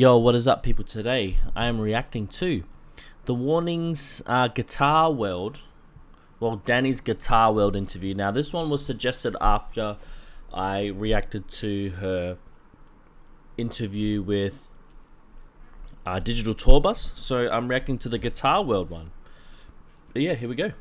Yo, what is up, people? Today I am reacting to the Warnings Guitar World, Dany's Guitar World interview. Now, this one was suggested after I reacted to her interview with Digital Tour Bus, so I'm reacting to the Guitar World one. But yeah, here we go.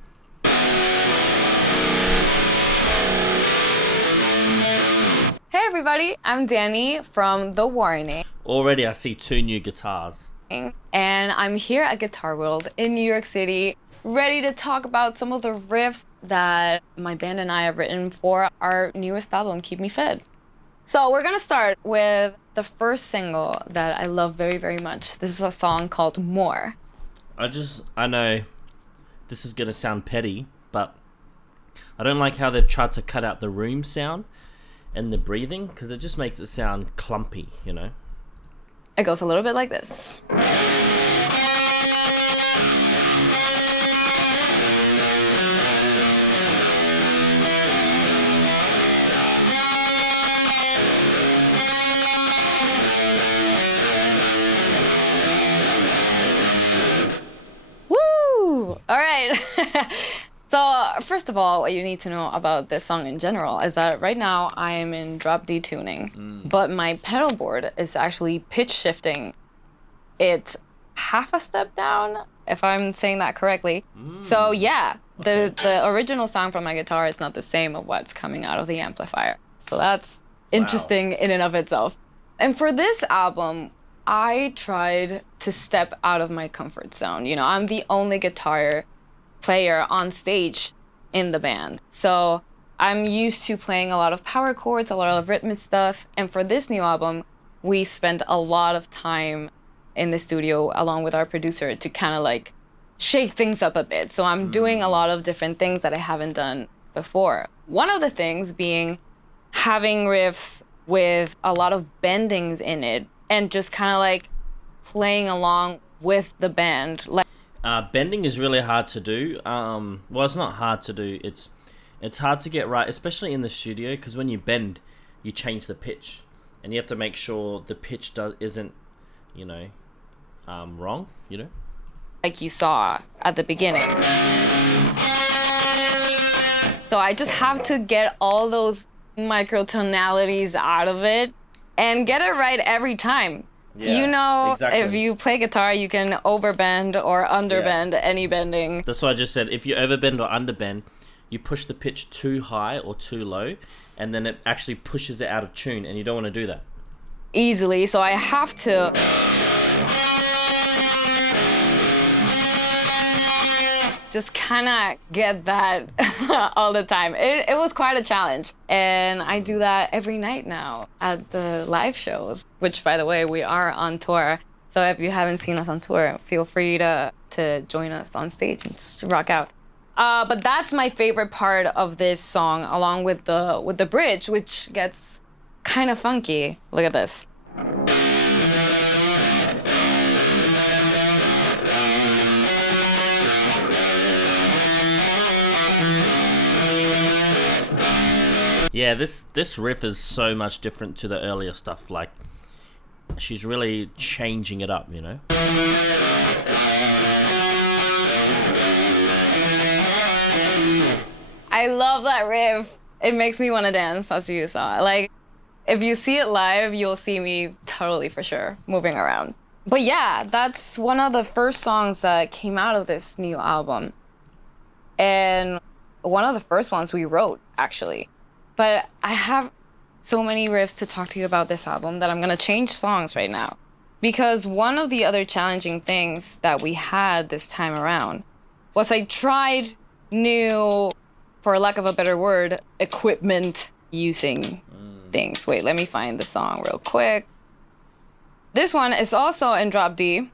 Hey everybody, I'm Dany from The Warning. Already I see two new guitars. And I'm here at Guitar World in New York City, ready to talk about some of the riffs that my band and I have written for our newest album, Keep Me Fed. So we're gonna start with the first single that I love very, very much. This is a song called More. I know this is gonna sound petty, but I don't like how they've tried to cut out the room sound and the breathing, because it just makes it sound clumpy, you know? It goes a little bit like this. Woo! All right. So first of all, what you need to know about this song in general is that right now I am in drop D tuning, but my pedal board is actually pitch shifting it half a step down, if I'm saying that correctly. So yeah, the original sound from my guitar is not the same of what's coming out of the amplifier. So that's interesting in and of itself. And for this album, I tried to step out of my comfort zone. You know, I'm the only guitar player on stage in the band. So I'm used to playing a lot of power chords, a lot of rhythmic stuff. And for this new album, we spent a lot of time in the studio along with our producer to kind of like shake things up a bit. So I'm doing a lot of different things that I haven't done before. One of the things being having riffs with a lot of bendings in it and just kind of like playing along with the band. Like Bending is really hard to do. Well, it's not hard to do. It's hard to get right, especially in the studio, because when you bend, you change the pitch, and you have to make sure the pitch isn't, wrong. Like you saw at the beginning. So I just have to get all those microtonalities out of it and get it right every time. Yeah, exactly. If you play guitar, you can overbend or underbend any bending. That's what I just said. If you overbend or underbend, you push the pitch too high or too low, and then it actually pushes it out of tune, and you don't want to do that. Easily, so I have to just kind of get that all the time. It was quite a challenge. And I do that every night now at the live shows, which, by the way, we are on tour. So if you haven't seen us on tour, feel free to join us on stage and just rock out. But that's my favorite part of this song, along with the bridge, which gets kind of funky. Look at this. Yeah, this riff is so much different to the earlier stuff. Like, she's really changing it up, you know? I love that riff. It makes me want to dance, as you saw. Like, if you see it live, you'll see me totally for sure moving around. But yeah, that's one of the first songs that came out of this new album. And one of the first ones we wrote, actually. But I have so many riffs to talk to you about this album that I'm going to change songs right now. Because one of the other challenging things that we had this time around was I tried new, for lack of a better word, equipment using things. Wait, let me find the song real quick. This one is also in drop D,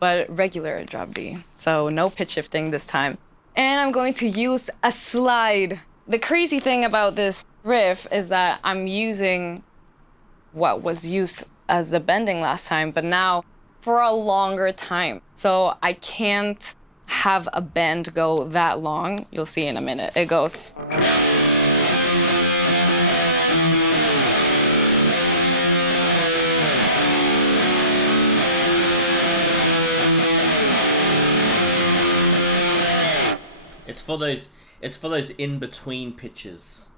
but regular drop D. So no pitch shifting this time. And I'm going to use a slide. The crazy thing about this riff is that I'm using what was used as the bending last time, but now for a longer time. So I can't have a bend go that long. You'll see in a minute. It goes. It's for those. It's for those in between pitches,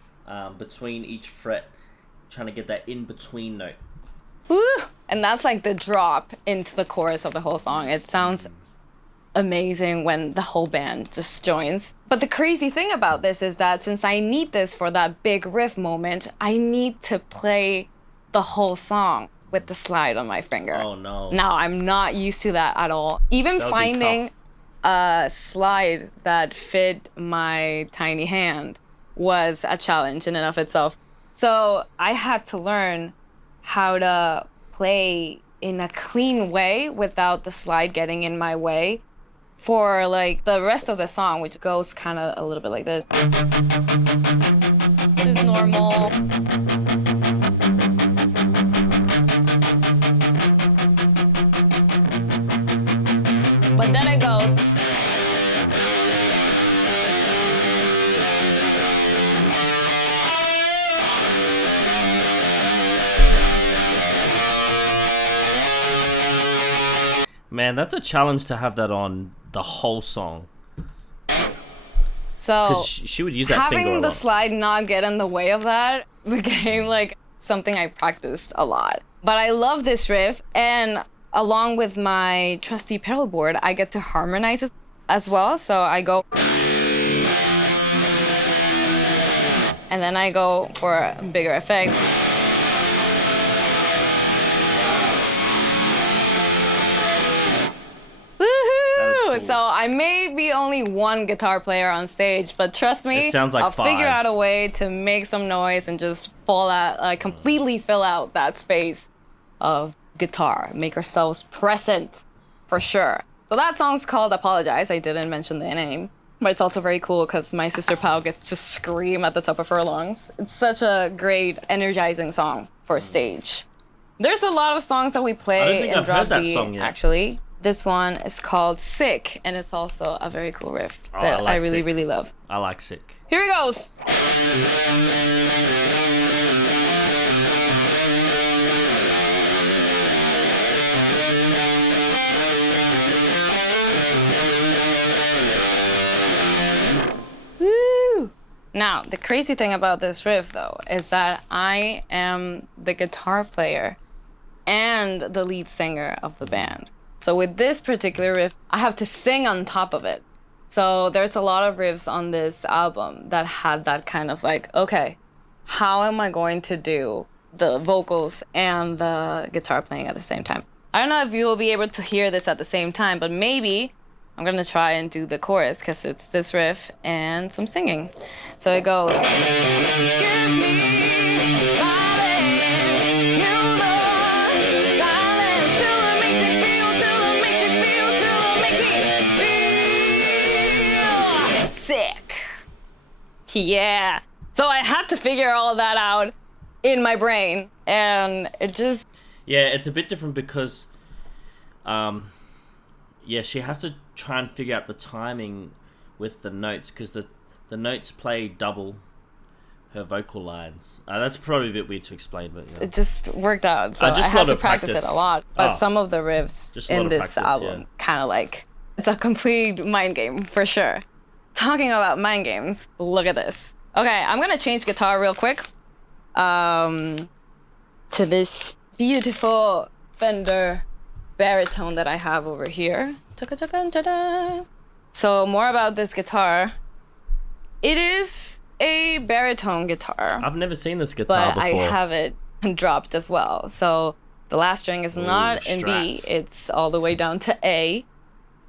between each fret, trying to get that in between note. Woo! And that's like the drop into the chorus of the whole song. It sounds amazing when the whole band just joins. But the crazy thing about this is that since I need this for that big riff moment, I need to play the whole song with the slide on my finger. Oh no. Now, I'm not used to that at all. Even finding a slide that fit my tiny hand was a challenge in and of itself. So I had to learn how to play in a clean way without the slide getting in my way for like the rest of the song, which goes kind of a little bit like this. This is normal. But then it goes. Man, that's a challenge to have that on the whole song. So Because she would use that finger a having the lot. slide not get in the way of that became like something I practiced a lot. But I love this riff, and along with my trusty pedal board, I get to harmonize it as well. So I go, and then I go for a bigger effect. Woohoo! Cool. So I may be only one guitar player on stage, but trust me, It sounds like I'll figure 5. out a way to make some noise and just completely fill out that space of guitar. Make ourselves present, for sure. So that song's called Apologize. I didn't mention the name. But it's also very cool because my sister Pau gets to scream at the top of her lungs. It's such a great, energizing song for stage. There's a lot of songs that we I don't play think in I've drop heard that D, song yet. actually. This one is called Sick, and it's also a very cool riff that I really, Sick. really love. I like Sick. Here it goes. Woo! Now, the crazy thing about this riff, though, is that I am the guitar player and the lead singer of the band. So with this particular riff, I have to sing on top of it. So there's a lot of riffs on this album that had that kind of like, okay, how am I going to do the vocals and the guitar playing at the same time? I don't know if you will be able to hear this at the same time, but maybe I'm gonna try and do the chorus because it's this riff and some singing. So it goes. Give me silence, you love silence, till it makes me feel, till it makes me feel, till it makes me feel sick. Yeah. So I had to figure all that out in my brain, and it just. Yeah, it's a bit different because, she has to try and figure out the timing with the notes because the notes play double her vocal lines. That's probably a bit weird to explain, but yeah. It just worked out. So I just had lot to of practice practice. it a lot. But Oh. some of the riffs Just a lot in of this practice, album, yeah. kind of like, it's a complete mind game for sure. Talking about mind games, look at this. Okay, I'm gonna change guitar real quick. To this beautiful Fender Baritone that I have over here. So more about this guitar. It is a baritone guitar, I've never seen this guitar but before. I have it dropped as well. So the last string is not in B, strats. it's all the way down to A.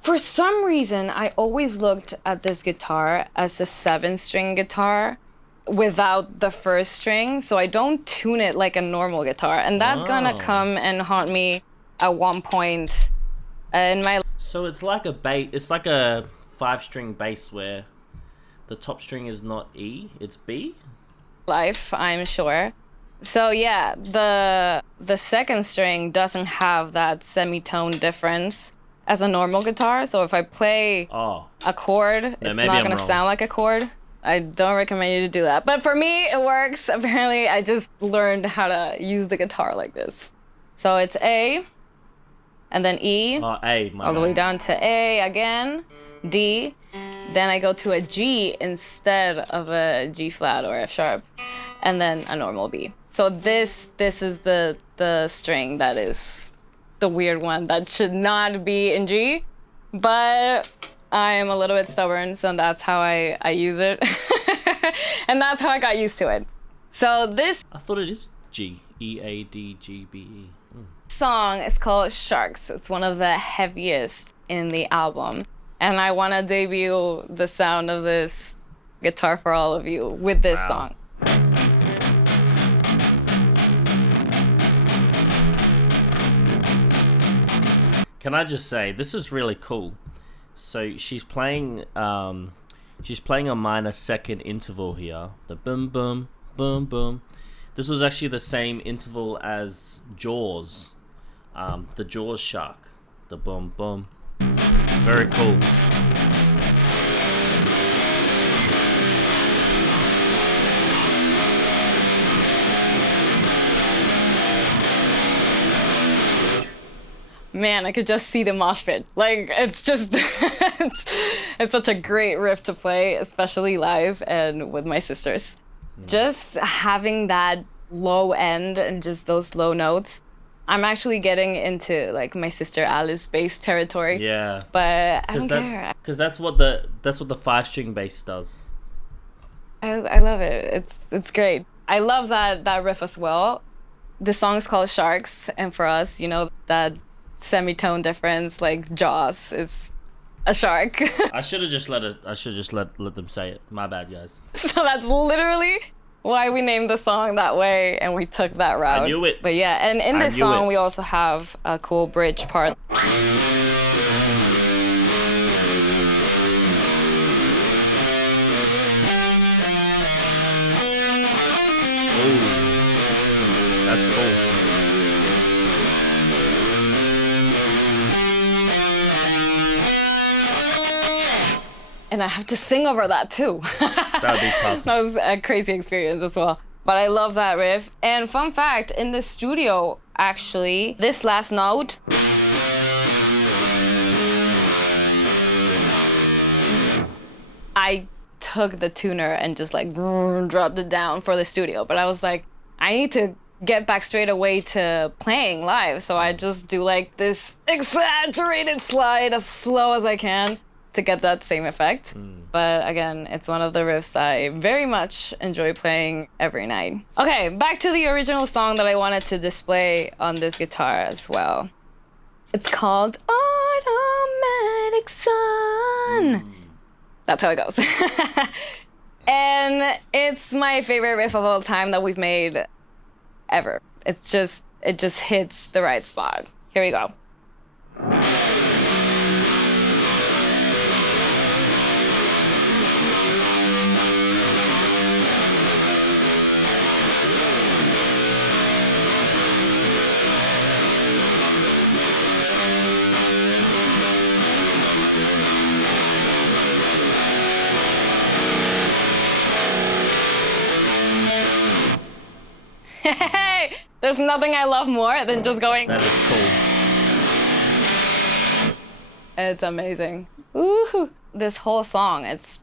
For some reason, I always looked at this guitar as a 7-string guitar without the first string, so I don't tune it like a normal guitar. And that's gonna Oh. come and haunt me at one point in my So it's like a bass. It's like a 5-string bass where the top string is not E, it's B. life, I'm sure. So yeah, the second string doesn't have that semitone difference as a normal guitar. So if I play Oh, a chord, it's maybe not I'm gonna wrong. sound like a chord. I don't recommend you to do that. But for me, it works. Apparently, I just learned how to use the guitar like this. So it's A, and then E, A. My all the way bad. down to A again, D, then I go to a G instead of a G flat or F sharp, and then a normal B. So this is the string that is the weird one that should not be in G, but I am a little bit stubborn, so that's how I use it. And that's how I got used to it. So this I thought it is G. E-A-D-G-B-E. song is called Sharks. It's one of the heaviest in the album. And I want to debut the sound of this guitar for all of you with this song. Can I just say, this is really cool. So she's playing a minor second interval here. The boom boom boom boom. This was actually the same interval as Jaws, the Jaws shark. The boom boom. Very cool. Man, I could just see the mosh pit. Like, it's just, it's such a great riff to play, especially live and with my sisters. Just having that low end and just those low notes. I'm actually getting into like my sister Alice bass territory. Yeah. But I don't care. Because that's what the 5-string bass does. I love it. It's great. I love that riff as well. The song's called Sharks, and for us, you know, that semitone difference, like Jaws, is a shark. I should have just let them say it. My bad, guys. So that's literally why we named the song that way, and we took that route. I knew it. But yeah, and in this song, we also have a cool bridge part. Ooh, that's cool. And I have to sing over that too. That would be tough. That was a crazy experience as well. But I love that riff. And fun fact, in the studio, actually, this last note, I took the tuner and just like dropped it down for the studio. But I was like, I need to get back straight away to playing live. So I just do like this exaggerated slide as slow as I can to get that same effect. But again, it's one of the riffs I very much enjoy playing every night. Okay, back to the original song that I wanted to display on this guitar as well. It's called Automatic Sun. That's how it goes. And it's my favorite riff of all time that we've made ever. It just hits the right spot. Here we go. Hey, there's nothing I love more than just going. That is cool. It's amazing. Ooh, this whole song, it's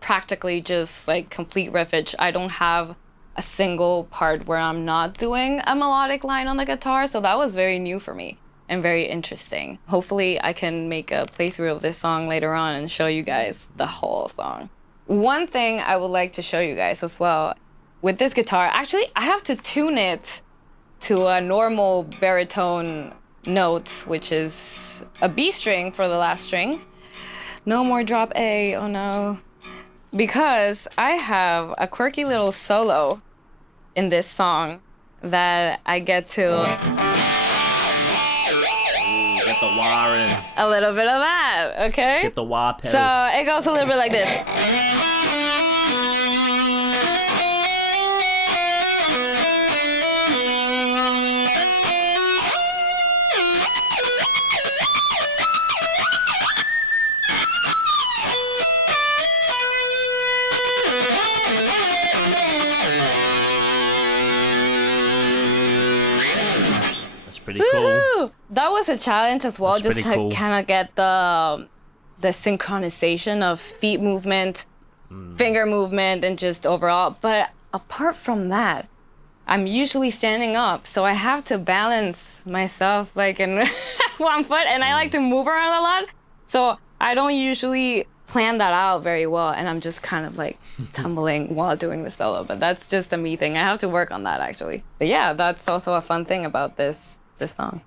practically just like complete riffage. I don't have a single part where I'm not doing a melodic line on the guitar, so that was very new for me and very interesting. Hopefully I can make a playthrough of this song later on and show you guys the whole song. One thing I would like to show you guys as well, with this guitar, actually I have to tune it to a normal baritone note, which is a B string for the last string. No more drop A, oh no. Because I have a quirky little solo in this song that I get to Get the wah in. a little bit of that, okay? Get the wah pedal. So it goes a little bit like this. Pretty cool. That was a challenge as well. That's just to cool. kind of get the the synchronization of feet movement, finger movement, and just overall. But apart from that, I'm usually standing up, so I have to balance myself like in one foot, and I like to move around a lot. So I don't usually plan that out very well, and I'm just kind of like tumbling while doing the solo. But that's just a me thing. I have to work on that actually. But yeah, that's also a fun thing about this song.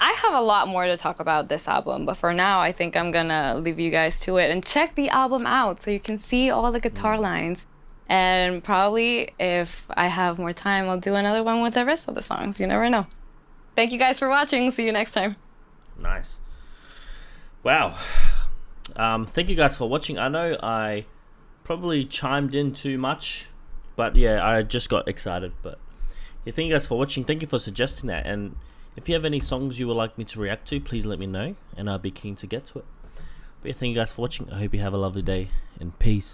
I have a lot more to talk about this album, but for now, I think I'm gonna leave you guys to it and check the album out so you can see all the guitar lines. And probably if I have more time, I'll do another one with the rest of the songs. You never know. Thank you guys for watching. See you next time. Nice. Wow. Thank you guys for watching. I know I probably chimed in too much, but yeah, I just got excited. But yeah, thank you guys for watching. Thank you for suggesting that. And if you have any songs you would like me to react to, please let me know, and I'll be keen to get to it. But yeah, thank you guys for watching. I hope you have a lovely day, and peace.